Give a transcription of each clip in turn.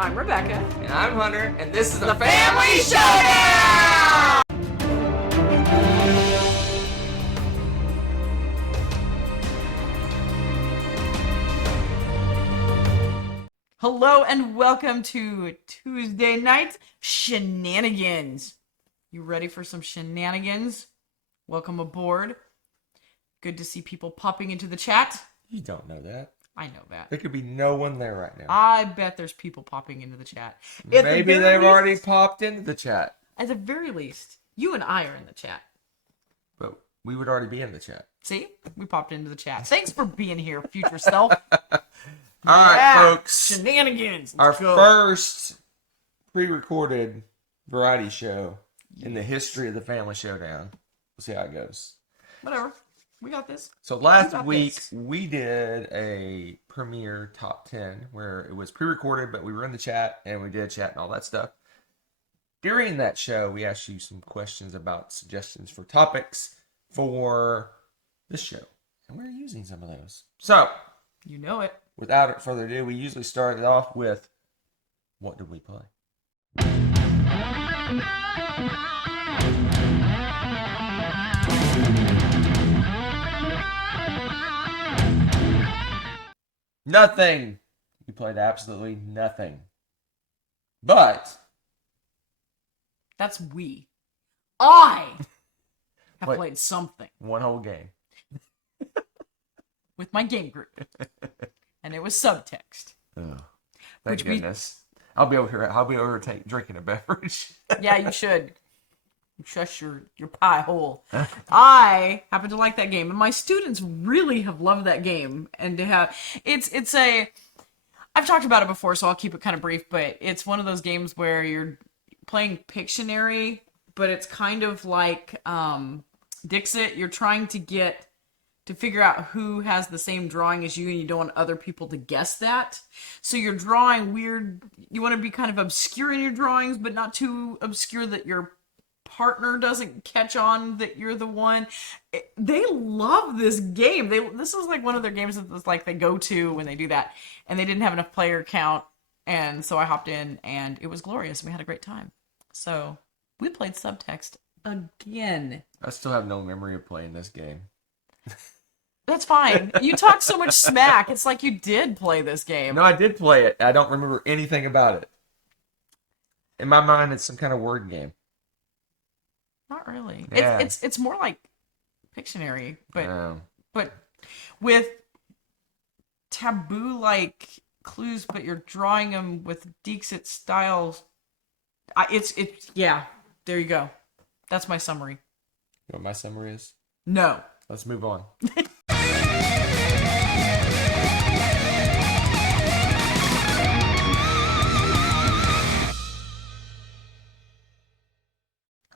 I'm Rebecca. And I'm Hunter, and this is The Family Showdown! Hello and welcome to Tuesday night shenanigans. You ready for some shenanigans? Welcome aboard. Good to see people popping into the chat. You don't know that. I know that. There could be no one there right now. I bet there's people popping into the chat. Maybe they've already popped into the chat. At the very least, you and I are in the chat. But we would already be in the chat. See? We popped into the chat. Thanks for being here, future self. Alright, folks. Shenanigans. Our first pre-recorded variety show in the history of the Family Showdown. We'll see how it goes. Whatever. We got this. So last week, we did a premiere top 10 where it was pre-recorded, but we were in the chat and we did chat and all that stuff. During that show, we asked you some questions about suggestions for topics for this show. And we're using some of those. So, you know it. Without further ado, we usually start it off with, what did we play? Nothing. We played absolutely nothing. But that's we. I have played something. One whole game. With my game group. And it was subtext. Oh, thank goodness. I'll be over here drinking a beverage. Yeah, you should. Shush your pie hole. I happen to like that game, and my students really have loved that game. And to have I've talked about it before, so I'll keep it kind of brief. But it's one of those games where you're playing Pictionary, but it's kind of like Dixit. You're trying to figure out who has the same drawing as you, and you don't want other people to guess that. So you're drawing weird. You want to be kind of obscure in your drawings, but not too obscure that your partner doesn't catch on that you're the one. They love this game. This is like one of their games that was like they go to when they do that, and they didn't have enough player count, and so I hopped in, and it was glorious. We had a great time. So we played subtext again. I still have no memory of playing this game. That's fine. You talk so much smack. It's like you did play this game. No, I did play it. I don't remember anything about it. In my mind, it's some kind of word game. Not really. Yeah. It's more like Pictionary, but with taboo-like clues, but you're drawing them with Dixit styles. Yeah. There you go. That's my summary. You know what my summary is? No. Let's move on.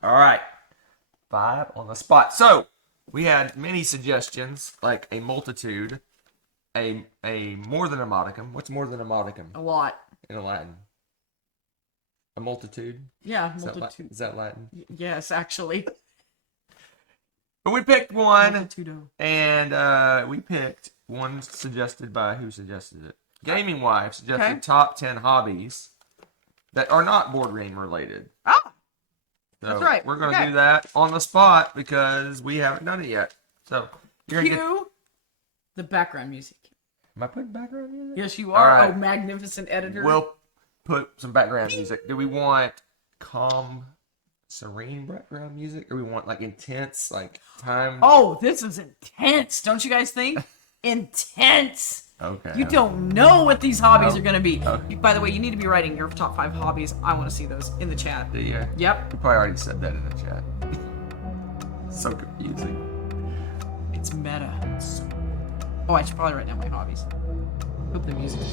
All right. 5 on the spot. So, we had many suggestions, like a multitude, a more than a modicum. What's more than a modicum? A lot. In Latin. A multitude? Yeah, multitude. Is that Latin? Yes, actually. But we picked one, Multitudo. and we picked one suggested by, who suggested it? Gaming Wife suggested top 10 hobbies that are not board game related. Ah! So that's right. We're going to do that on the spot because we haven't done it yet. So you're going to get the background music. Am I putting background music? Yes, you are. Right. Oh, magnificent editor. We'll put some background music. Do we want calm, serene background music, or we want like intense, like time? Oh, this is intense. Don't you guys think? Intense. Okay. You don't know what these hobbies are going to be. Okay. By the way, you need to be writing your top 5 hobbies. I want to see those in the chat. Do you? Yep. You probably already said that in the chat. So confusing. It's meta. Oh, I should probably write down my hobbies. Hope the music's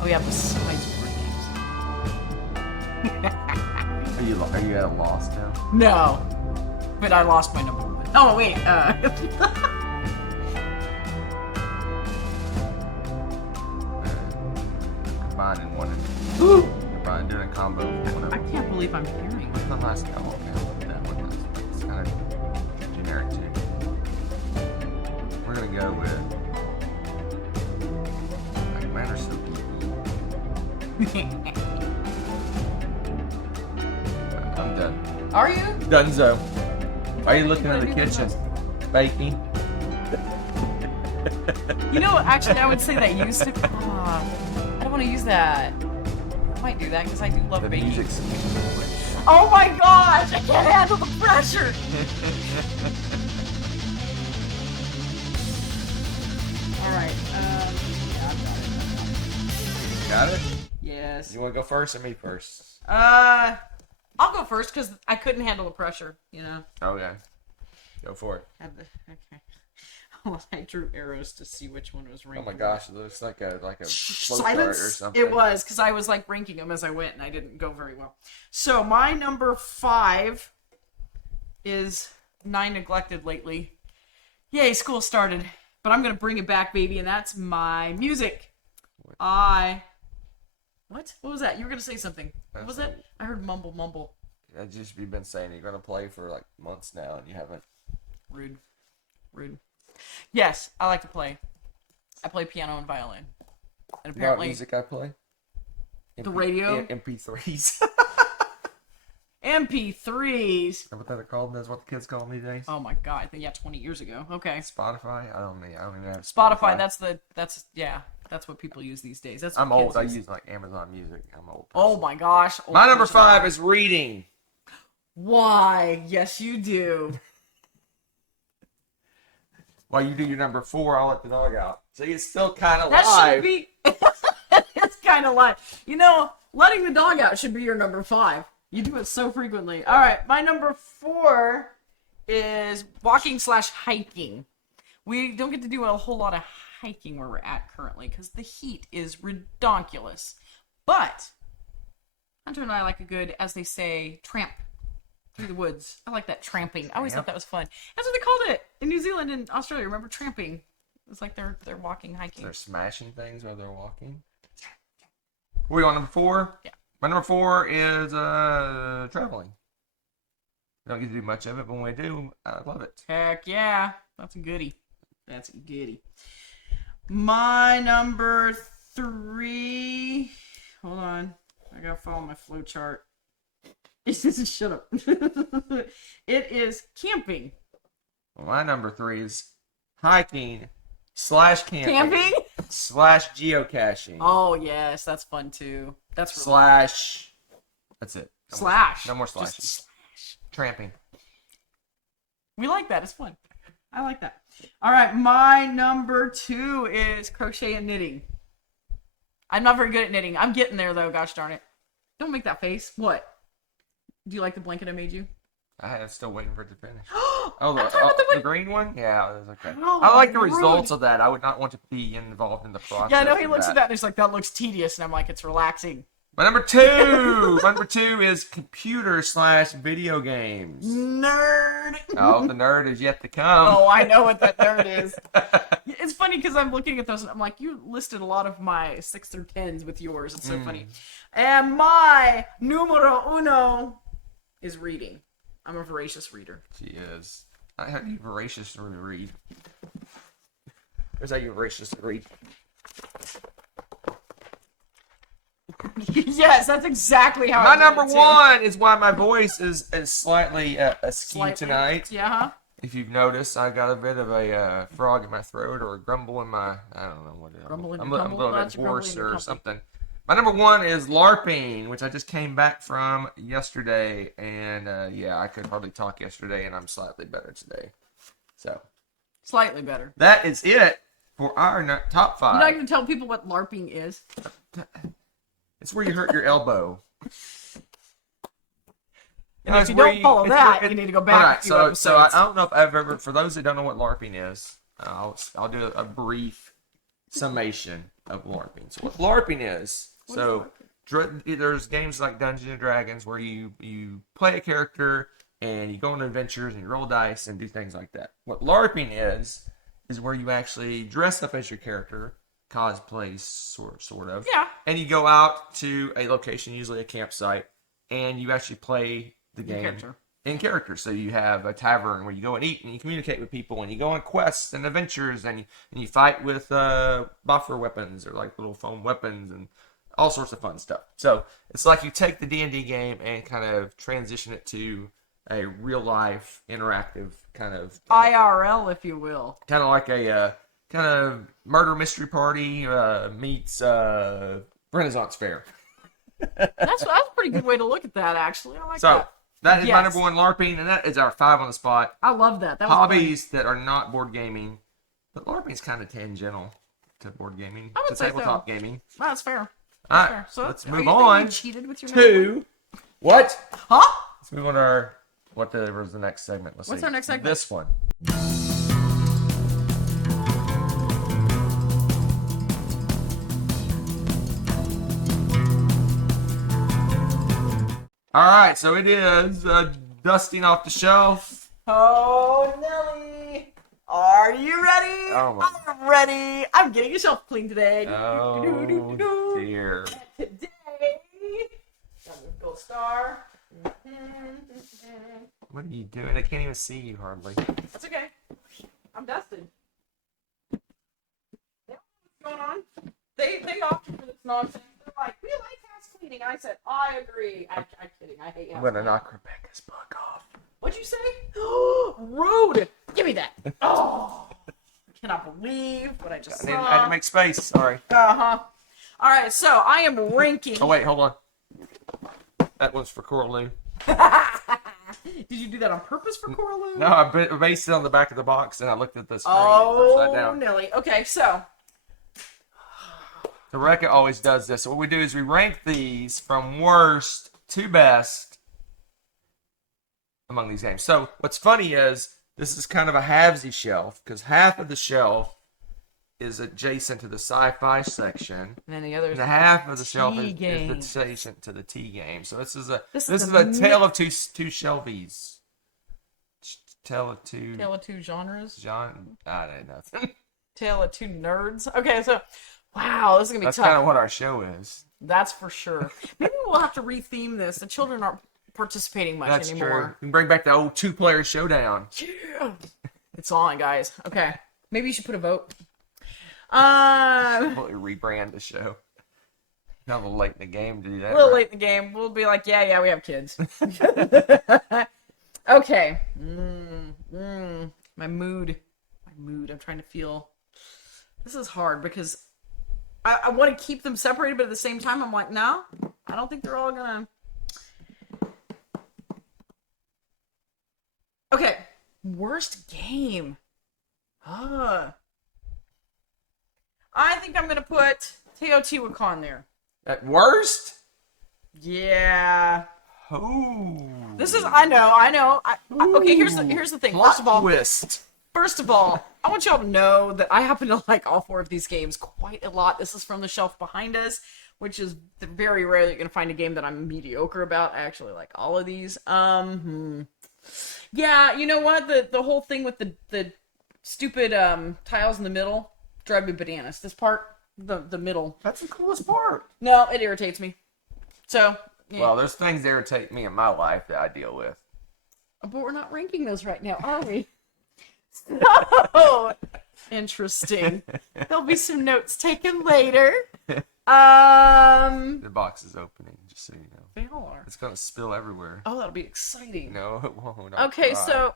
Oh yeah, besides board games. Are you at a loss now? No. But I lost my number 1. Oh wait, Combined in one. Ooh, combine, doing a combo. I can't believe I'm hearing. What's the last guy? Oh, man, that one is kind of generic too. We're gonna go with. Like, mine are so equal. I'm done. Are you? Donezo. Why are you looking in the kitchen? Baking. You know, actually, I would say that used to. I don't want to use that. I might do that because I do love The baking. music's. Oh my gosh! I can't handle the pressure. All right. Yeah, I've got it. Got it? Yes. You want to go first or me first? I'll go first because I couldn't handle the pressure. You know. Okay. Go for it. Okay. Well, I drew arrows to see which one was Oh ranking. my gosh, it looks like a flow chart or Silence. something. It was because I was like ranking them as I went, and I didn't go very well. So my number 5 is 9 Neglected Lately. Yay, school started, but I'm gonna bring it back, baby, and that's my music. What? What was that? You were gonna say something. What was that? I heard mumble. That's just you've been saying you're gonna play for like months now, and you haven't. Rude. Yes, I like to play. I play piano and violin. And You know what apparently, music I play? The radio? MP3s. MP3s. What they're called? That's what the kids call them these days. Oh my god! I think 20 years ago. Okay. Spotify. I don't even know. Spotify. That's what people use these days. That's what I'm old. kids I use. use like Amazon Music. I'm old. Oh my gosh. My number 5 is reading. Why? Yes, you do. While you do your number 4, I'll let the dog out. So it's still kind of That live. should be. It's kind of like, letting the dog out should be your number 5. You do it so frequently. All right, my number 4 is walking/hiking. We don't get to do a whole lot of hiking where we're at currently because the heat is redonkulous. But Hunter and I like a good, as they say, tramp through the woods. I like that tramping. I always thought that was fun. That's what they called it in New Zealand and Australia. Remember tramping? It's like they're walking, hiking. They're smashing things while they're walking. We on number 4? Yeah. My number 4 is traveling. We don't get to do much of it, but when we do, I love it. Heck yeah. That's a goodie. My number 3. Hold on. I gotta follow my flow chart. Shut up. It is camping. Well, my number 3 is hiking/camping. Camping? /geocaching. Oh, yes. That's fun, too. That's really Slash. That's it. No more slashes. Just Tramping. We like that. It's fun. I like that. All right. My number 2 is crochet and knitting. I'm not very good at knitting. I'm getting there, though. Gosh darn it. Don't make that face. What? Do you like the blanket I made you? I'm still waiting for it to finish. Oh, The green one? Yeah, it was okay. Oh, I like the rude. results of that. I would not want to be involved in the process. Yeah, I know he of looks at that and he's like, that looks tedious. And I'm like, it's relaxing. My number 2! My number 2 is computer/video games. Nerd. Oh, the nerd is yet to come. Oh, I know what that nerd is. It's funny because I'm looking at those and I'm like, you listed a lot of my 6 through 10s with yours. It's so funny. And my numero 1 is reading. I'm a voracious reader. She is. I have you voracious to read. There's how you voracious to read. Yes, that's exactly how My I read number it, too. 1 is why my voice is slightly askew tonight. Yeah, huh? If you've noticed, I got a bit of a frog in my throat or a grumble in my, I don't know what it is. Grumble in I'm your a tumble, little not bit your grumble hoarse in your or tumble. something. My number 1 is LARPing, which I just came back from yesterday. And yeah, I could hardly talk yesterday, and I'm slightly better today. So, Slightly better. that is it for our top 5. You're not going to tell people what LARPing is? It's where you hurt your elbow. And if you don't follow that, you need to go back a few so episodes. I don't know if I've ever, for those that don't know what LARPing is, I'll do a brief summation of LARPing. So what LARPing is, there's games like Dungeons and Dragons where you play a character and you go on adventures and you roll dice and do things like that. What LARPing is where you actually dress up as your character cosplay, sort of. Yeah. And you go out to a location, usually a campsite, and you actually play the game in character. So you have a tavern where you go and eat, and you communicate with people, and you go on quests and adventures, and you fight with buffer weapons or like little foam weapons and all sorts of fun stuff. So it's like you take the D&D game and kind of transition it to a real life interactive kind of IRL, if you will. kind of like a kind of murder mystery party meets Renaissance fair. That's a pretty good way to look at that, actually. I like So that. that is my number one LARPing, and that is our 5 on the spot. I love that. That was Hobbies that are not board gaming, but LARPing is kind of tangential to board gaming, I would to say tabletop so. gaming. Well, that's fair. All right, Fair. So let's are move you thinking on you cheated with your number one? to what? Huh? Let's move on to our what was the next segment? Let's What's see. our next segment? This one. All right, so it is dusting off the shelf. Oh, Nelly, are you ready? Oh, my. I'm ready. I'm getting a shelf clean today. Oh dear. Today, got a gold star. What are you doing? I can't even see you hardly. That's okay. I'm dusted. They don't know what's going on. They opted for this nonsense. They're like, we like house cleaning. And I said, I agree. I'm kidding. I hate house I'm gonna cleaning. knock Rebecca's book off. What'd you say? Rude. Give me that. Oh, I cannot believe what I just I had saw. to make space. Sorry. Uh-huh. All right, so I am ranking. Oh wait, hold on. That one's for Coraline. Did you do that on purpose for Coraline? No, I based it on the back of the box, and I looked at the screen upside Oh, down. Nelly. Okay, so So Rebecca always does this. So what we do is we rank these from worst to best among these games. So what's funny is this is kind of a halvesy shelf because half of the shelf is adjacent to the sci-fi section, and then the other and the half of the shelf T is games. adjacent to the T game. So this is a This this is is a a tale of two shelfies. Tale of two. Tale of two genres. John, I don't know nothing. Tale of two nerds. Okay, so wow, this is gonna be That's tough. kind of what our show is. That's for sure. Maybe we'll have to retheme this. The children aren't participating much That's anymore. true. We can bring back the old 2-player Showdown. Yeah. It's on, guys. Okay. Maybe you should put a vote. Completely rebrand the show. Not a little late in the game to do that. A little right? late in the game. We'll be like, yeah, we have kids. Okay. My mood. I'm trying to feel. This is hard because I want to keep them separated, but at the same time, I'm like, no, I don't think they're all gonna. Okay. Worst game. I think I'm gonna put Teotihuacan there. At worst? Yeah. Oh. This is. I know. Okay. Here's the thing. Plot twist. First of all, I want y'all to know that I happen to like all 4 of these games quite a lot. This is from the shelf behind us, which is very rare that you're gonna find a game that I'm mediocre about. I actually like all of these. Yeah, you know what? The whole thing with the stupid tiles in the middle drive me bananas. This part, the middle. That's the coolest part. No, it irritates me. So. Yeah. Well, there's things that irritate me in my life that I deal with. But we're not ranking those right now, are we? So interesting. There'll be some notes taken later. The box is opening, just so you know. They all are. It's gonna spill everywhere. Oh, that'll be exciting. No, it won't. Okay, so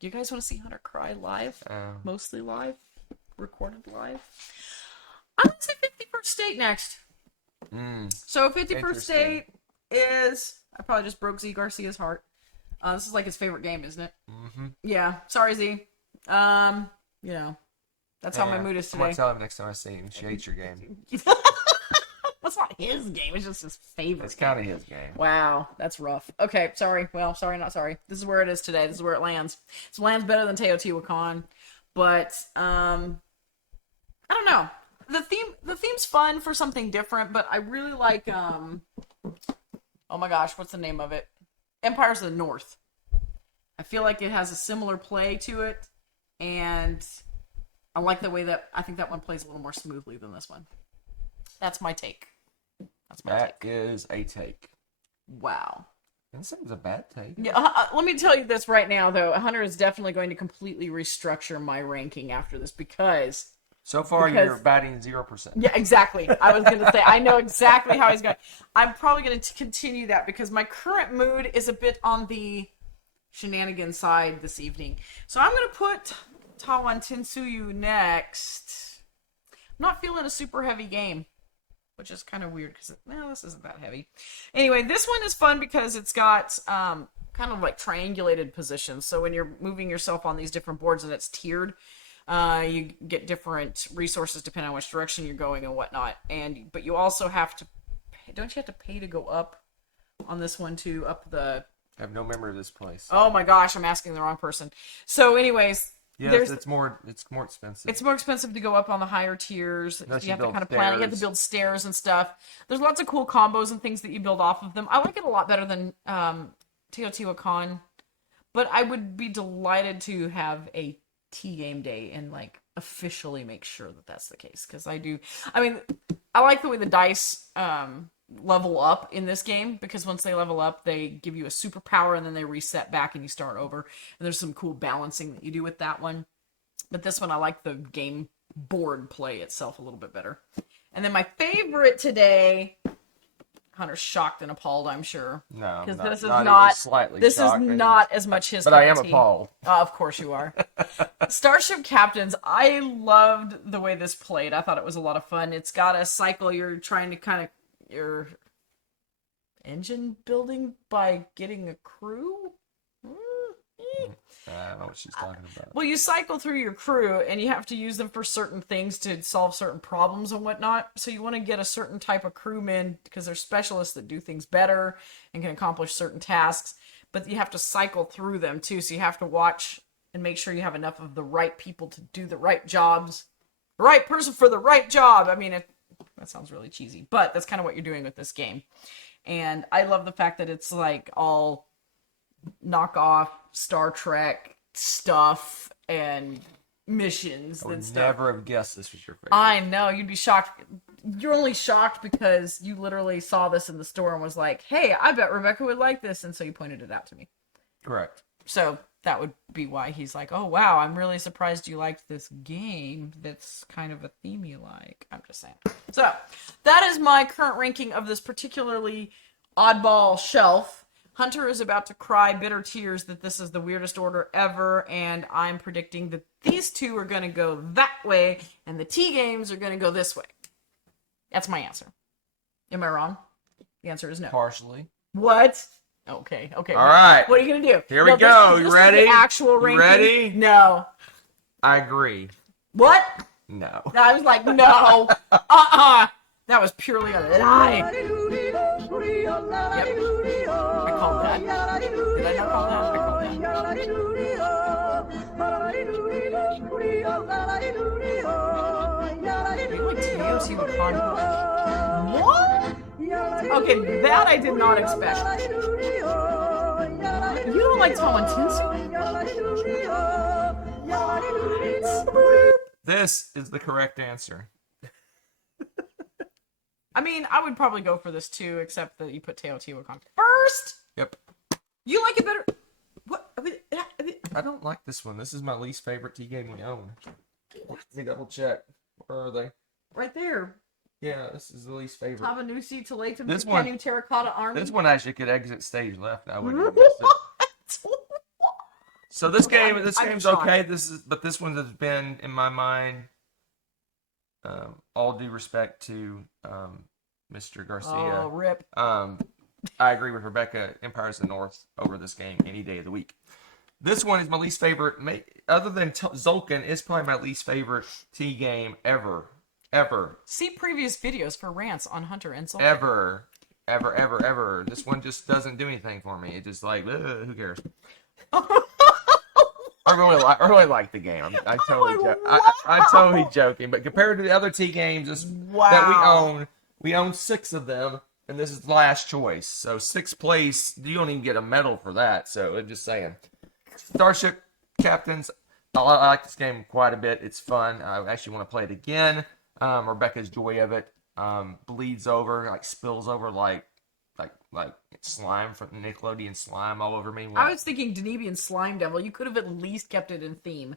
you guys want to see Hunter cry live? Mostly live, recorded live. I'm gonna say 51st State next. So 51st State is. I probably just broke Z Garcia's heart. This is like his favorite game, isn't it? Mm-hmm. Yeah. Sorry, Z. You know, that's how my mood is I'm today. gonna tell him next time I see him. She hates your game. That's not his game. It's just his favorite. It's kind of his game. Wow, that's rough. Okay, sorry. Well, sorry, not sorry. This is where it is today. This is where it lands. It lands better than Teotihuacan, but I don't know. The theme's fun for something different, but I really like oh my gosh, what's the name of it? Empires of the North. I feel like it has a similar play to it, and I like the way that I think that one plays a little more smoothly than this one. That's my take. That is a take. Wow. This is a bad take. Yeah, let me tell you this right now, though. Hunter is definitely going to completely restructure my ranking after this because... So far, you're batting 0%. Yeah, exactly. I was going to say, I know exactly how he's going. I'm probably going to continue that because my current mood is a bit on the shenanigans side this evening. So I'm going to put Tawan Tensuyu next. I'm not feeling a super heavy game, which is kind of weird because, this isn't that heavy. Anyway, this one is fun because it's got kind of like triangulated positions. So when you're moving yourself on these different boards and it's tiered, you get different resources depending on which direction you're going and whatnot. But you also have to, don't you have to pay to go up on this one too? Up the... I have no memory of this place. Oh my gosh, I'm asking the wrong person. So anyways... Yes, it's more expensive. It's more expensive to go up on the higher tiers. Unless you have to kind of stairs. plan it. You have to build stairs and stuff. There's lots of cool combos and things that you build off of them. I like it a lot better than Teotihuacan, but I would be delighted to have a T game day and like officially make sure that that's the case because I do. I mean, I like the way the dice level up in this game because once they level up, they give you a superpower and then they reset back and you start over. And there's some cool balancing that you do with that one. But this one, I like the game board play itself a little bit better. And then my favorite today, Hunter's shocked and appalled, I'm sure. No, because this is not slightly. This is shocking, not as much his. But I am appalled. Of course you are. Starship Captains. I loved the way this played. I thought it was a lot of fun. It's got a cycle. You're trying to kind of your engine building by getting a crew. I don't know what she's talking about. Well, you cycle through your crew, and you have to use them for certain things to solve certain problems and whatnot. So you want to get a certain type of crewmen because they're specialists that do things better and can accomplish certain tasks. But you have to cycle through them, too. So you have to watch and make sure you have enough of the right people to do the right jobs. The right person for the right job. I mean, that sounds really cheesy, but that's kind of what you're doing with this game. And I love the fact that it's like all knockoff Star Trek stuff and missions I would and stuff. never have guessed this was your favorite. I know, you'd be shocked. You're only shocked because you literally saw this in the store and was like, hey, I bet Rebecca would like this, and so you pointed it out to me. Correct. So that would be why he's like, oh wow, I'm really surprised you liked this game that's kind of a theme you like. I'm just saying. So that is my current ranking of this particularly oddball shelf. Hunter is about to cry bitter tears that this is the weirdest order ever, and I'm predicting that these two are going to go that way, and the T games are going to go this way. That's my answer. Am I wrong? The answer is no. Partially. What? Okay. All right. What are you going to do? Here we go. This You is ready? the actual ranking. Ready? No. I agree. What? No. I was like, no. That was purely a lie. Yep. I called that. Did I not call that? I called that. You like Teotihuacan? What? Okay, that I did not expect. You don't like Tawan Tensuyu? This is the correct answer. I mean, I would probably go for this too, except that you put Teotihuacan first. Yep. You like it better? What? I don't like this one. This is my least favorite T game we own. Let me double check. Where are they? Right there. Yeah, this is the least favorite. Tavanusi to Latham This to one- Kenu Terracotta Army. This one actually could exit stage left. I wouldn't have guessed it. So this Okay, game's I'm shocked. okay. But this one has been in my mind. All due respect to Mr. Garcia. Oh, rip. I agree with Rebecca. Empires of the North over this game any day of the week. This one is my least favorite. Other than Zolkin, it's probably my least favorite T game ever. See previous videos for rants on Hunter and Soul. Ever. This one just doesn't do anything for me. It's just like, who cares? I really like the game. I'm totally joking. But compared to the other T games that we own 6 of them, and this is the last choice. So 6th place, you don't even get a medal for that. So I'm just saying. Starship Captains, I like this game quite a bit. It's fun. I actually want to play it again. Rebecca's joy of it bleeds over, like spills over, like slime from Nickelodeon slime all over me. I was thinking Danubian Slime Devil. You could have at least kept it in theme.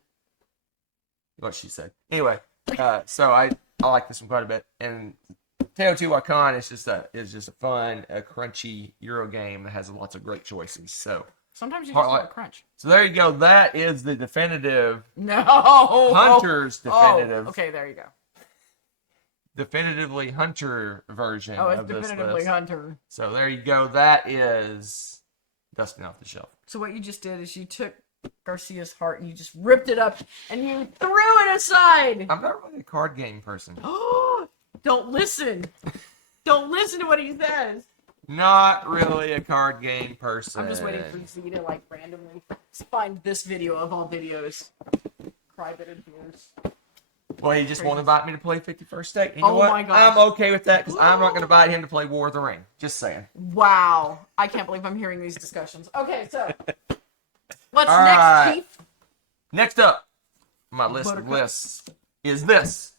What she said. Anyway, so I like this one quite a bit. And Teotihuacan is just a fun, crunchy Euro game that has lots of great choices. So sometimes you just want crunch. So there you go. That is the definitive Hunter's definitive. Okay, there you go. Definitively Hunter version of this definitively list. Hunter. So there you go. That is dusting off the shelf. So what you just did is you took Garcia's heart and you just ripped it up and you threw it aside. I'm not really a card game person. Don't listen. Don't listen to what he says. Not really a card game person. I'm just waiting for Z to like randomly find this video of all videos. Cry bitter tears. Well, he just won't invite me to play 51st State. You know what? My gosh. I'm okay with that because I'm not going to invite him to play War of the Ring. Just saying. Wow. I can't believe I'm hearing these discussions. Okay, so what's all next, right. Chief? Next up, my list of lists is this.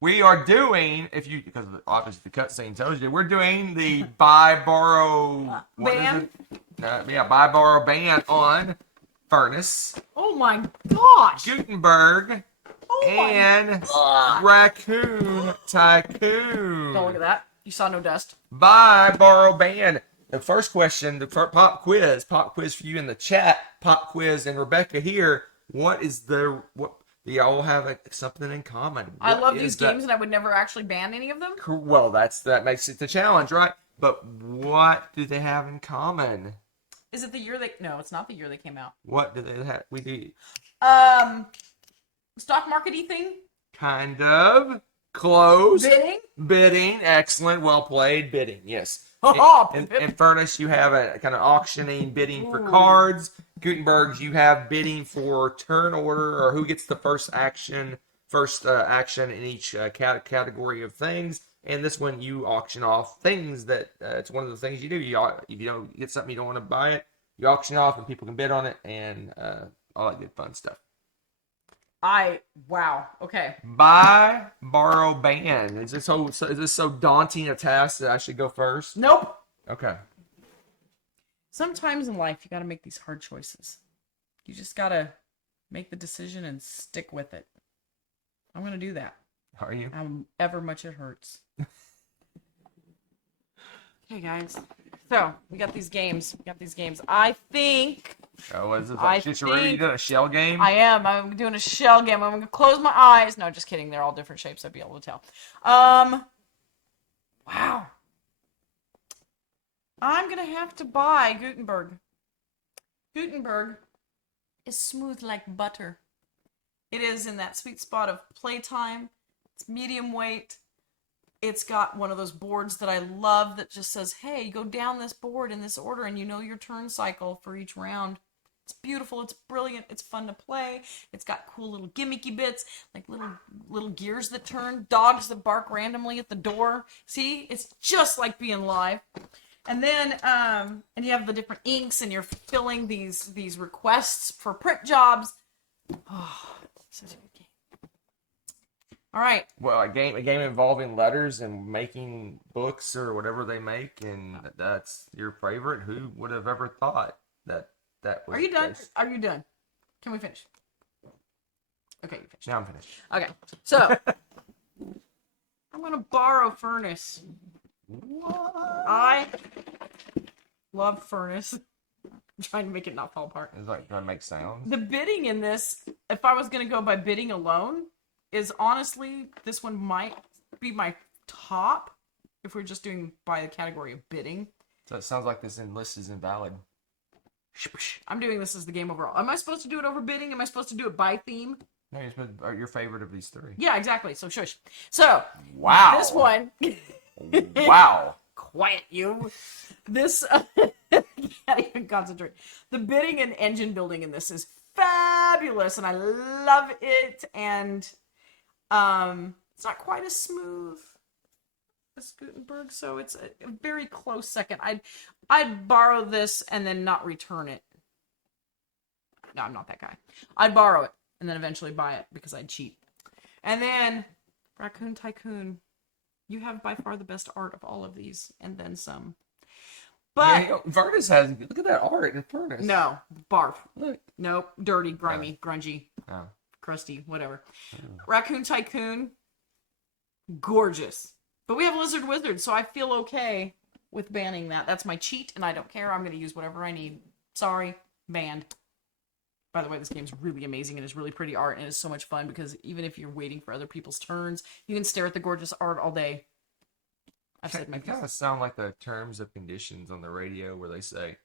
We are doing, because obviously the cutscene tells you, we're doing the buy, borrow, ban? Buy, borrow, ban on Furnace. Oh my gosh. Gutenberg. And Raccoon Tycoon. Don't look at that. You saw no dust. Buy, borrow, ban. The first question, the pop quiz for you in the chat, pop quiz, and Rebecca here. What do y'all have something in common? I love these games, and I would never actually ban any of them. Well, that makes it the challenge, right? But what do they have in common? Is it the year No, it's not the year they came out. What do they have? We do. Stock market-y thing? Kind of. Close. Bidding? Excellent. Well played. Bidding. Yes. In Furnace, you have a kind of auctioning, bidding for cards. Gutenberg's, you have bidding for turn order or who gets the first action in each category of things. And this one, you auction off things that it's one of the things you do. If you don't get something you don't want to buy it, you auction off and people can bid on it and all that good fun stuff. Wow. Okay. Buy, borrow, ban. Is this so daunting a task that I should go first? Nope. Okay. Sometimes in life, you got to make these hard choices. You just got to make the decision and stick with it. I'm going to do that. Are you? However much it hurts. Okay, guys. So, we got these games. I think... Oh, what is this? You doing a shell game? I am. I'm doing a shell game. I'm going to close my eyes. No, just kidding. They're all different shapes. I'd be able to tell. Wow. I'm going to have to buy Gutenberg. Gutenberg is smooth like butter. It is in that sweet spot of playtime. It's medium weight. It's got one of those boards that I love that just says, hey, go down this board in this order and you know your turn cycle for each round. It's beautiful. It's brilliant. It's fun to play. It's got cool little gimmicky bits, like little gears that turn, dogs that bark randomly at the door. See? It's just like being live. And then, and you have the different inks and you're filling these requests for print jobs. Oh, such a good game. All right. Well, a game involving letters and making books or whatever they make, and that's your favorite. Who would have ever thought that was? Are you done? Are you done? Can we finish? Okay, you finished. Now I'm finished. Okay, so I'm gonna borrow Furnace. What? I love Furnace. I'm trying to make it not fall apart. It's like trying to make sounds. The bidding in this, if I was gonna go by bidding alone, is honestly, this one might be my top if we're just doing by the category of bidding. So it sounds like this list is invalid. I'm doing this as the game overall. Am I supposed to do it over bidding? Am I supposed to do it by theme? No, you're supposed to, your favorite of these three. Yeah, exactly. So shush. So wow. This one. Wow. Quiet you. This can't even concentrate. The bidding and engine building in this is fabulous, and I love it. And It's not quite as smooth as Gutenberg, so it's a very close second. I'd borrow this and then not return it. No, I'm not that guy. I'd borrow it and then eventually buy it because I'd cheat. And then Raccoon Tycoon. You have by far the best art of all of these, and then some. But yeah, Furnace has. Look at that art in Furnace. no, barf. Look. Nope, dirty, grimy, grungy, Oh. crusty, whatever. Raccoon Tycoon, gorgeous. But we have Lizard Wizard, so I feel okay with banning that. That's my cheat, and I don't care. I'm going to use whatever I need. Sorry, banned. By the way, this game's really amazing, and it's really pretty art, and it's so much fun, because even if you're waiting for other people's turns, you can stare at the gorgeous art all day. I've said my It kind of sound like the terms of conditions on the radio where they say,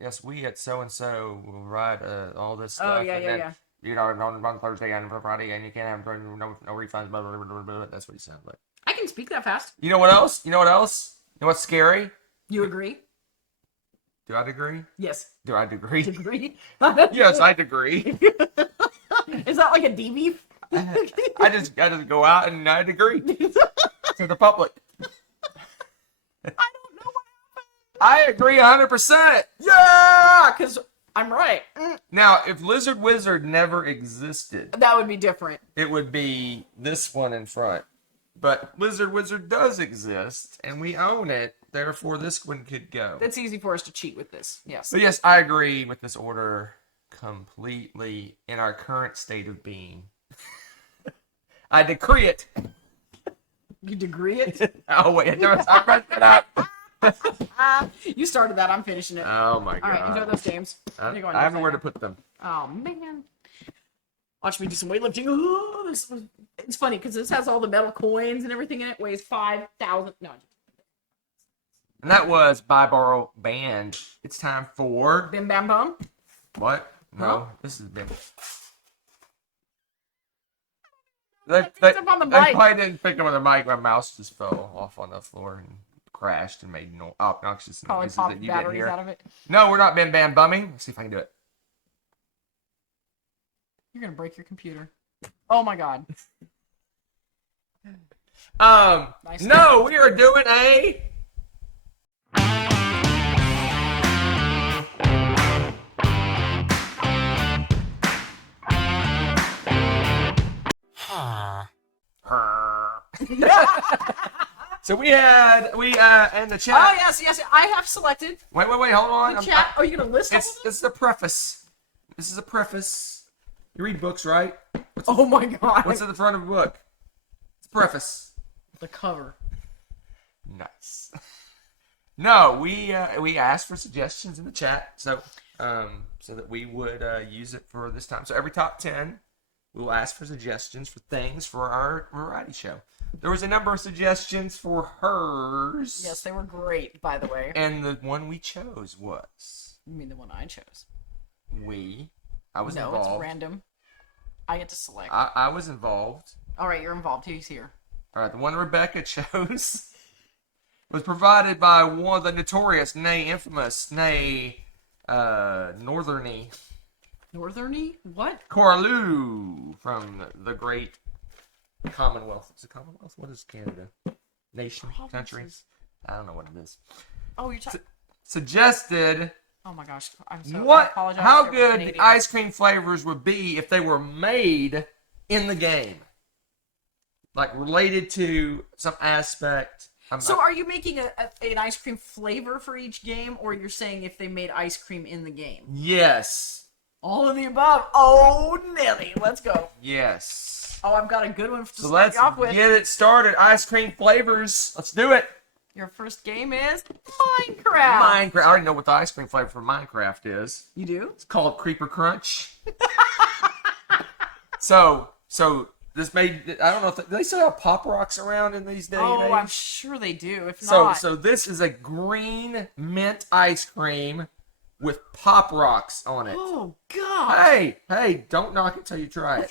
"Yes, we at so and so will write all this stuff." Oh, yeah, and yeah, then, yeah. You know, on Thursday and Friday, and you can't have no refunds. Blah, blah, blah, blah. That's what he sounds like. I can speak that fast. You know what else? You know what else? You know what's scary? You agree? Do I agree? Yes. Do I agree? Agree? Yes, I agree. Is that like a DB? I just go out and I agree to the public. I don't know what happened. I agree 100%. Yeah, because I'm right. Now, if Lizard Wizard never existed, That would be different. it would be this one in front. But Lizard Wizard does exist, and we own it. Therefore, this one could go. It's easy for us to cheat with this. Yes. So yes, I agree with this order completely in our current state of being. I decree it. You degree it? Oh wait, no, I messed it up. You started that. I'm finishing it. Oh my god. All right, enjoy those games. I You're going have to nowhere to second. put them. Oh man. Watch me do some weightlifting. Oh, it's funny because this has all the metal coins and everything in it. Weighs 5,000. No. And that was Buy Borrow Band. It's time for Bim bam bum. what? No, Huh? this has been. picked up on the I mic. probably didn't pick up on the mic. My mouse just fell off on the floor and crashed and made no obnoxious Probably noises popped that you didn't batteries hear. out of it. No, we're not bam bam bumming. Let's see if I can do it. You're gonna break your computer. Oh my god. Nice. No, we are doing a. So we in the chat. Oh yes. I have selected Wait, hold on. the chat. Are you gonna list all of them? It's the preface. This is a preface. You read books, right? Oh my god. What's at the front of a book? It's preface. The cover. Nice. No, we asked for suggestions in the chat, so that we would use it for this time. So every top 10, we will ask for suggestions for things for our variety show. There was a number of suggestions for hers. Yes, they were great, by the way. And the one we chose was You mean the one I chose? I was No, involved. it's random. I get to select. I was involved. All right, you're involved. Who's here? All right, the one Rebecca chose was provided by one of the notorious, nay infamous, nay northerny Northerny? What? Coraloo from the great Commonwealth. Is it Commonwealth? What is Canada? Nation? Country? Provinces. I don't know what it is. Oh, you're talking. Suggested Oh my gosh, I'm so. I what? apologize How to every good Canadian. the ice cream flavors would be if they were made in the game, like related to some aspect. So, are you making an ice cream flavor for each game, or you're saying if they made ice cream in the game? Yes. All of the above. Oh, Nelly, let's go. Yes. Oh, I've got a good one to So start let's you off with. get it started. Ice cream flavors. Let's do it. Your first game is Minecraft. Minecraft. I already know what the ice cream flavor for Minecraft is. You do? It's called Creeper Crunch. so this made. I don't know if do they still have Pop Rocks around in these days. Oh, I'm sure they do. If not, So this is a green mint ice cream with Pop Rocks on it. oh god. Hey, don't knock it till you try it.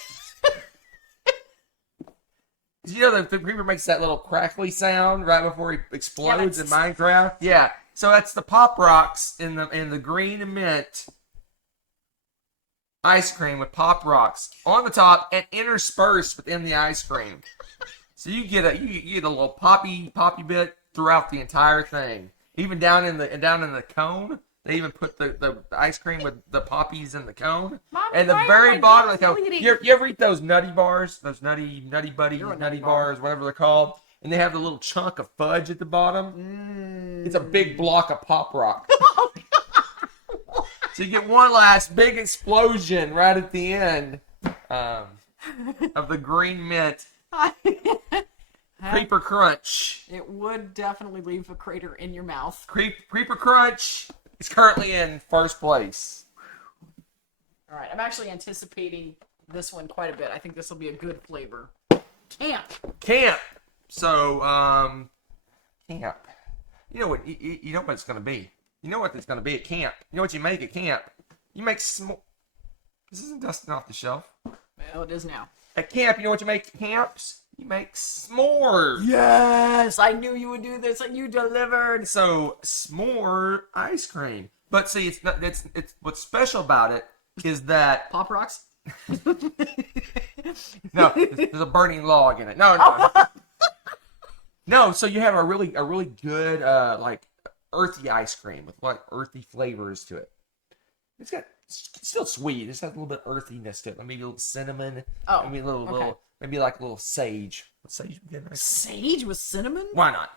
You know the creeper makes that little crackly sound right before he explodes in Minecraft? Yeah. So that's the Pop Rocks in the green mint ice cream with Pop Rocks on the top and interspersed within the ice cream. So you get a little poppy bit throughout the entire thing. Even down in the cone, they even put the ice cream with the poppies in the cone. Mommy, And the why very are my bottom of the gums cone. bleeding? You ever eat those nutty bars? Those nutty buddy, You're a nutty nutty bar. bars, whatever they're called. And they have the little chunk of fudge at the bottom. It's a big block of Pop Rock. So you get one last big explosion right at the end of the green mint Creeper Crunch. It would definitely leave a crater in your mouth. Creeper Crunch is currently in first place. All right, I'm actually anticipating this one quite a bit. I think this will be a good flavor. Camp. So, camp. You know what? You know what it's gonna be. You know what it's gonna be at camp. You know what you make at camp. You make s'mores. This isn't dusting off the shelf. Well, it is now. At camp, you know what you make at camps? You make s'mores. Yes, I knew you would do this, and you delivered. So s'more ice cream. But see, it's not. It's what's special about it is that Pop Rocks. no, there's a burning log in it. No. No, so you have a really good like earthy ice cream with like earthy flavors to it. It's still sweet. It's got a little bit of earthiness to it. Maybe a little cinnamon. Oh, maybe a little maybe like a little sage. Sage would be nice. Sage with cinnamon? Why not?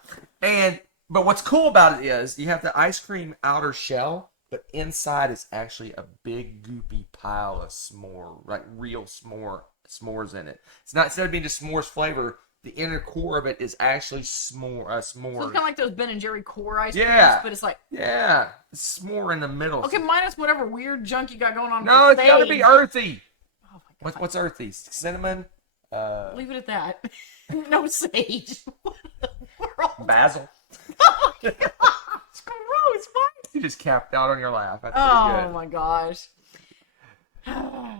But what's cool about it is you have the ice cream outer shell, but inside is actually a big goopy pile of s'more, like real s'mores in it. It's not, instead of being just s'mores flavor, the inner core of it is actually s'more. So it's kind of like those Ben and Jerry core ice creams, Yeah. but it's like it's s'more in the middle. okay, minus whatever weird junk you got going on. No, with it's got to sage. be earthy. Oh my god! What's earthy? Cinnamon. Leave it at that. No sage. What in the world? Basil. Oh my god! It's gross. Fine. You just capped out on your laugh. That's Oh pretty good. my gosh.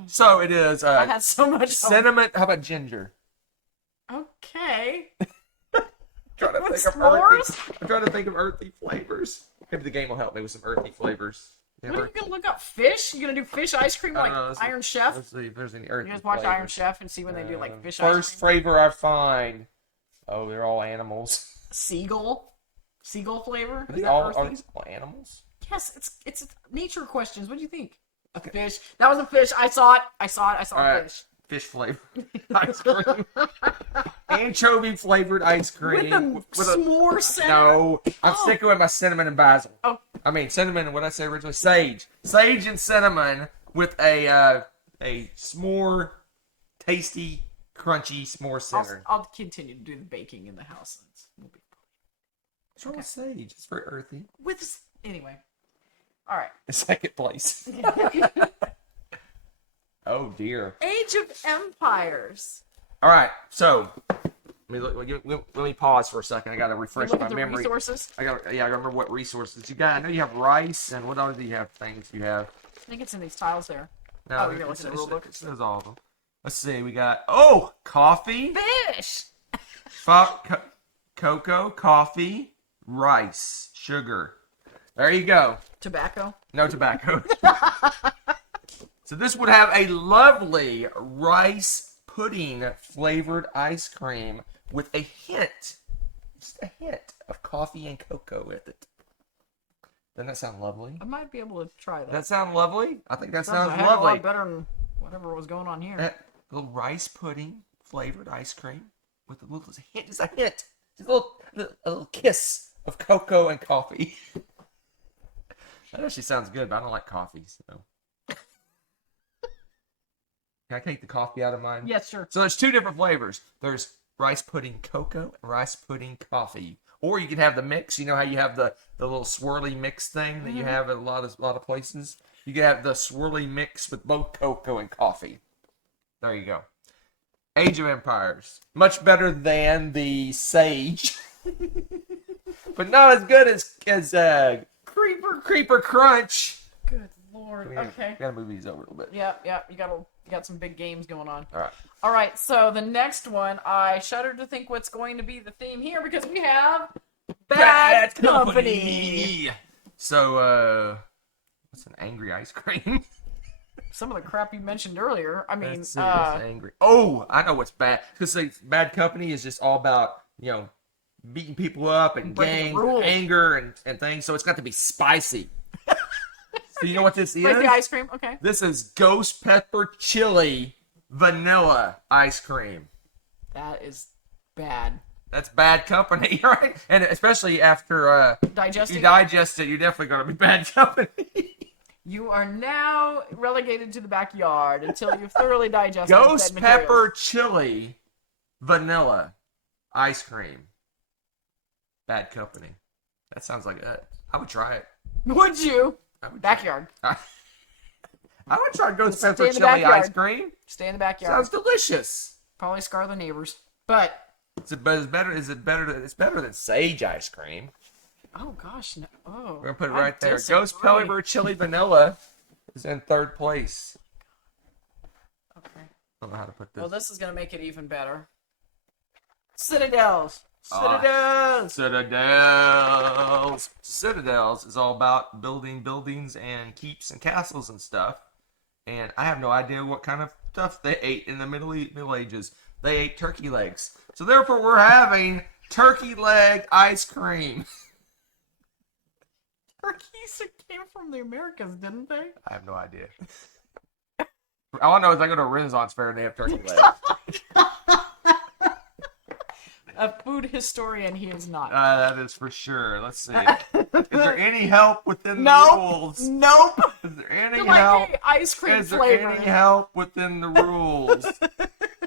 So it is. I had so much cinnamon. How about ginger? Okay. Trying to With think of s'mores? earthy. I'm trying to think of earthy flavors. Maybe the game will help me with some earthy flavors. What are you gonna look up? Fish? You gonna do fish ice cream like Iron Chef? Let's see if there's any earthy You guys watch flavors. Iron Chef and see when they do like fish First ice cream. flavor I find. Oh, they're all animals. Seagull flavor? Are Is these that all, earthy? are these all animals? Yes, it's nature questions. What do you think? A fish. That was a fish. I saw it. I saw All a right. fish. Fish flavored ice cream. Anchovy flavored ice cream. With a s'more center. No, I'm sticking with my cinnamon and basil. Oh. I mean cinnamon. What did I say originally? Sage and cinnamon with a s'more, tasty, crunchy s'more center. I'll continue to do the baking in the house. We'll be What's wrong with sage? It's very earthy. anyway. All right. Second place. Oh dear. Age of Empires. All right, so let me pause for a second. I gotta refresh Look my at the memory. resources. I gotta remember what resources you got. I know you have rice, and what else do you have? Things you have. I think it's in these tiles there. No, Oh, you're looking at the rule book? It says all of them. Let's see. We got coffee, Fish. cocoa, coffee, rice, sugar. There you go. Tobacco. No tobacco. So this would have a lovely rice pudding flavored ice cream with a hint, just a hint of coffee and cocoa with it. Doesn't that sound lovely? I might be able to try that. Does that sound lovely? I think that Sounds sounds a heck of a lot lovely. better than whatever was going on here. That little rice pudding flavored ice cream with a little hint, just a hint, just a little kiss of cocoa and coffee. That actually sounds good, but I don't like coffee, so. Can I take the coffee out of mine? Yes, sure. So there's two different flavors. There's rice pudding cocoa and rice pudding coffee. Or you can have the mix. You know how you have the little swirly mix thing that you have at a lot of places? You can have the swirly mix with both cocoa and coffee. There you go. Age of Empires. Much better than the Sage. But not as good as Creeper Crunch. Good lord. Okay. We gotta move these over a little bit. Yep. You got some big games going on. All right. All right. So the next one, I shudder to think what's going to be the theme here because we have Bad Company. So, what's an angry ice cream? Some of the crap you mentioned earlier. I mean, That's serious angry. Oh, I know what's bad. Because Bad Company is just all about, beating people up and breaking the gangs and rules. anger and things. So it's got to be spicy. So you know what this is? Like the ice cream? Okay. This is ghost pepper chili vanilla ice cream. That is bad. That's Bad Company, right? And especially after Digesting you digest it, you're definitely going to be Bad Company. You are now relegated to the backyard until you've thoroughly digested Ghost said pepper materials. chili vanilla ice cream. Bad Company. That sounds like it. I would try it. Would you? I would Backyard. I would try ghost Stay pepper in the chili backyard. ice cream. Stay in the backyard. Sounds delicious. Probably scar the neighbors. But But it's better than sage ice cream. oh gosh, no. Oh. We're gonna put it I right there. disagree. Ghost pepper chili vanilla is in third place. Okay. I don't know how to put this. Well, this is gonna make it even better. Citadels. Citadels is all about building buildings and keeps and castles and stuff. And I have no idea what kind of stuff they ate in the Middle Ages. They ate turkey legs. So therefore we're having turkey leg ice cream. Turkeys came from the Americas, didn't they? I have no idea. All I know is I go to a Renaissance fair and they have turkey legs. A food historian, he is not. That is for sure. Let's see. Is there any help within the Nope. rules? Nope. Is there any They're help? like, hey, ice cream Is there flavor. any help within the rules?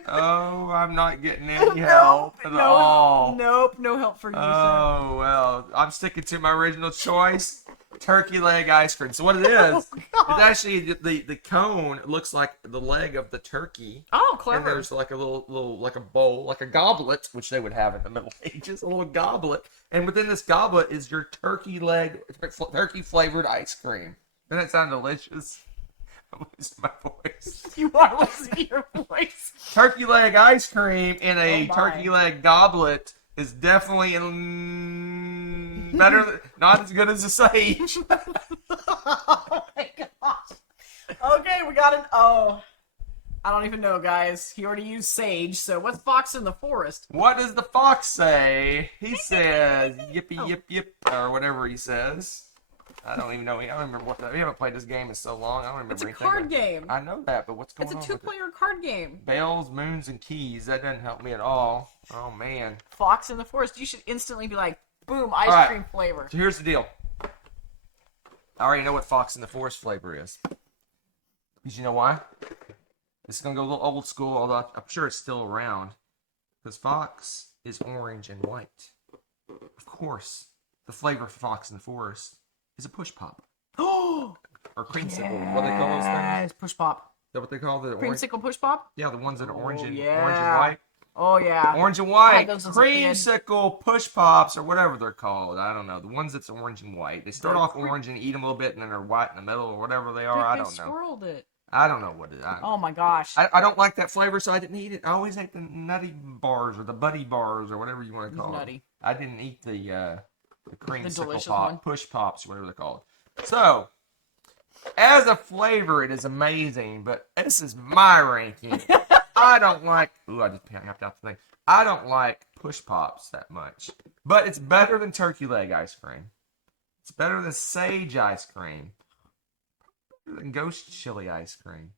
Oh, I'm not getting any help at all. Nope, no help for you, sir. Oh, well, I'm sticking to my original choice. Turkey leg ice cream. So what it is, it's actually the cone looks like the leg of the turkey. Oh, And clever. there's like a little like a bowl, like a goblet, which they would have in the Middle Ages, a little goblet. And within this goblet is your turkey leg, turkey flavored ice cream. Doesn't that sound delicious? I'm losing my voice. You are losing your voice. Turkey leg ice cream in a Oh my. turkey leg goblet is definitely better, not as good as a sage. Oh my gosh. Okay, we got an oh. I don't even know, guys. He already used sage, so what's Fox in the Forest? What does the fox say? He says, yippee yip yip, or whatever he says. I don't even know. I don't remember what that. We haven't played this game in so long. I don't remember It's a anything. card game. I know that, but what's going It's a on with it? two-player card game. Bells, moons, and keys. That doesn't help me at all. Oh man. Fox in the Forest. You should instantly be like, boom, ice All right. cream flavor. So here's the deal. I already know what Fox in the Forest flavor is. Because you know why? This is gonna go a little old school, although I'm sure it's still around. Because Fox is orange and white. Of course, the flavor for Fox in the Forest is a push pop. Oh, Or creamsicle. What do they call those things? push pop. Is that what they call the orange? Creamsicle push pop. Yeah, the ones that are orange and yeah. white. Oh yeah. Orange and I white. had those as a kid. Creamsicle push pops or whatever they're called. I don't know. The ones that's orange and white. They start They're off orange and eat them a little bit, and then they're white in the middle or whatever they are. I don't know. Swirled it. I don't know what it is. Oh my gosh. I don't like that flavor, so I didn't eat it. I always ate the nutty bars or the buddy bars or whatever you want to call Nutty. it. I didn't eat the creamsicle delicious pop, one. push pops, whatever they're called. So, as a flavor, it is amazing, but this is my ranking. I don't like. Ooh, I just tapped out the thing. I don't like push pops that much, but it's better than turkey leg ice cream. It's better than sage ice cream. Better than ghost chili ice cream.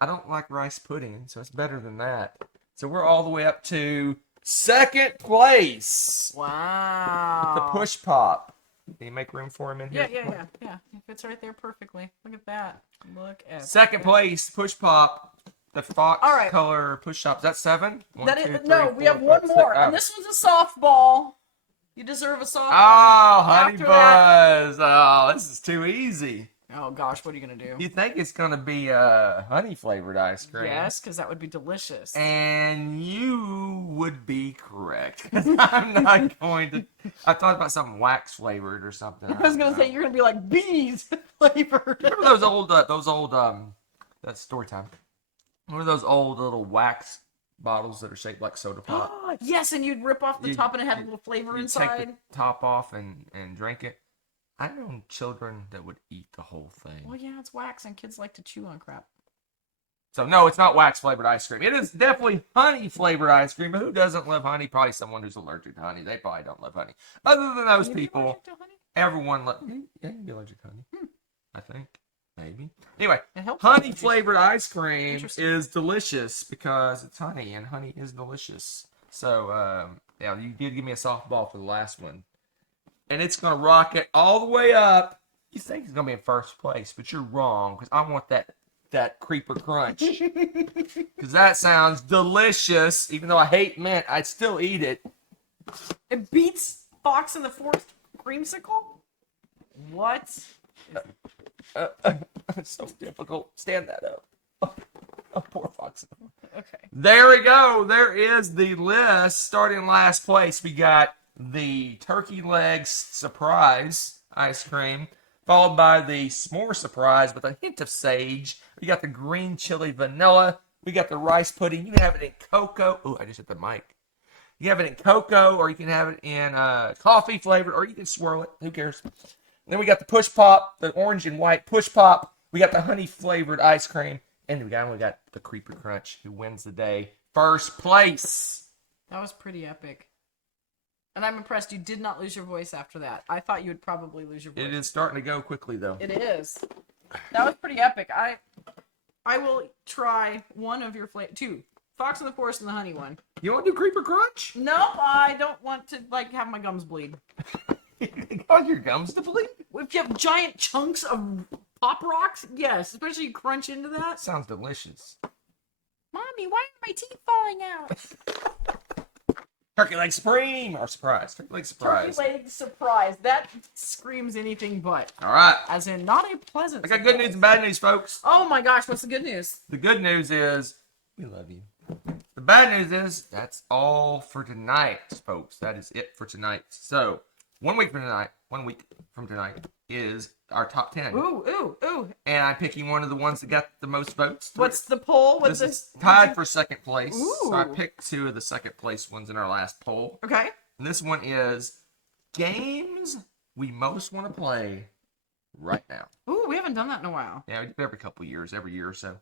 I don't like rice pudding, so it's better than that. So we're all the way up to second place. Wow. The push pop. Can you make room for him in here? Yeah. It fits right there perfectly. Look at that. Look at Second place, push pop. The fox All right. color push up. Is that 7? That is, no, we have one more, and this one's a softball. You deserve a softball. Oh, honey After that- buzz. Oh, this is too easy. Oh gosh, what are you gonna do? You think it's gonna be honey flavored ice cream? Yes, because that would be delicious. And you would be correct. I'm not going to. I thought about something wax flavored or something. I was gonna say you're gonna be like bees flavored. Remember those old that's story time. Remember those old little wax bottles that are shaped like soda pop? Yes, and you'd rip off the You- top and it had a little flavor You inside. take the top off and drink it. I know children that would eat the whole thing. Well, yeah, it's wax, and kids like to chew on crap. So no, it's not wax flavored ice cream. It is definitely honey flavored ice cream. But who doesn't love honey? Probably someone who's allergic to honey. They probably don't love honey. Other than those Can you be people, allergic to honey? everyone loves. Yeah, you can be allergic to honey. I think maybe. Anyway, It helps honey allergies. flavored ice cream Interesting. is delicious because it's honey, and honey is delicious. So yeah, you did give me a softball for the last one, and it's gonna rocket all the way up. You think it's gonna be in first place, but you're wrong because I want that creeper crunch because that sounds delicious. Even though I hate mint, I'd still eat it. It beats Fox in the Forest creamsicle? What? It's so difficult. Stand that up. Oh, poor Fox. Okay. There we go. There is the list. Starting last place, we got the turkey legs surprise ice cream, followed by the s'more surprise with a hint of sage. We got the green chili vanilla. We got the rice pudding. You can have it in cocoa. Oh, I just hit the mic. You can have it in cocoa, or you can have it in coffee flavored, or you can swirl it. Who cares? Then we got the push pop, the orange and white push pop. We got the honey flavored ice cream. And we got the Creeper Crunch, who wins the day. First place. That was pretty epic. And I'm impressed you did not lose your voice after that. I thought you would probably lose your voice. It is starting to go quickly, though. It is. That was pretty epic. I will try one of your two. Fox in the Forest and the honey one. You want to do Creeper Crunch? Nope, I don't want to have my gums bleed. Cause your gums to bleed? If you have giant chunks of Pop Rocks, yes, especially you crunch into that. Sounds delicious. Mommy, why are my teeth falling out? Turkey leg supreme or surprise. Turkey leg surprise. Turkey leg surprise. That screams anything but. All right. As in, not a pleasant. I got good news and bad news, folks. Oh my gosh, what's the good news? The good news is we love you. The bad news is that's all for tonight, folks. That is it for tonight. So 1 week from tonight is our top 10. Ooh. And I'm picking one of the ones that got the most votes. What's the poll? What's this? Is tied for second place. So I picked two of the second place ones in our last poll. Okay. And this one is games we most want to play right now. Ooh, we haven't done that in a while. Yeah, we do it every year or so.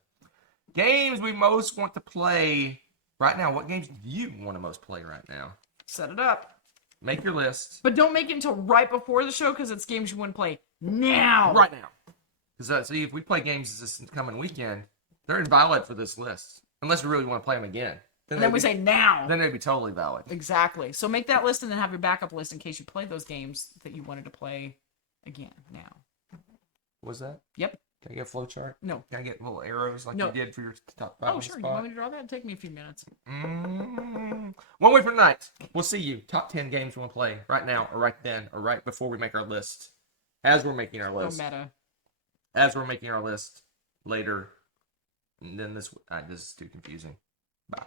Games we most want to play right now. What games do you want to most play right now? Set it up. Make your list. But don't make it until right before the show because it's games you want to play now. Right now. Because see, if we play games this coming weekend, they're invalid for this list. Unless we really want to play them again. Then we say now. Then they'd be totally valid. Exactly. So make that list and then have your backup list in case you play those games that you wanted to play again now. What was that? Yep. Can I get a flow chart? No. Can I get little arrows like you did for your top 5 Oh, sure. spot? You want me to draw that? It'll take me a few minutes. 1 week from tonight, we'll see you. Top 10 games we want to play right now or right then or right before we make our list. As we're making our list. Oh, meta. As we're making our list later. And then this is too confusing. Bye.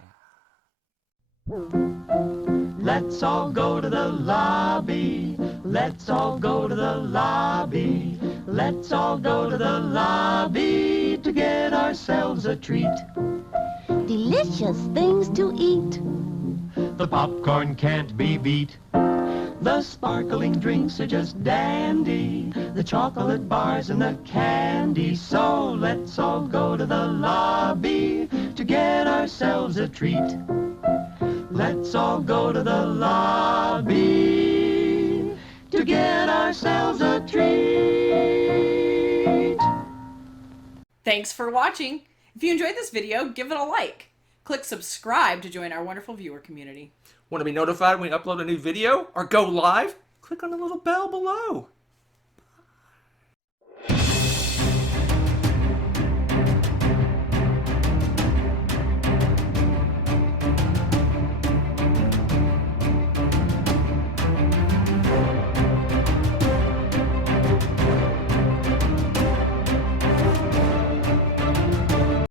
Let's all go to the lobby. Let's all go to the lobby. Let's all go to the lobby to get ourselves a treat. Delicious things to eat. The popcorn can't be beat. The sparkling drinks are just dandy. The chocolate bars and the candy. So let's all go to the lobby to get ourselves a treat. Let's all go to the lobby to get ourselves a treat. Thanks for watching. If you enjoyed this video, give it a like. Click subscribe to join our wonderful viewer community. Want to be notified when we upload a new video or go live? Click on the little bell below.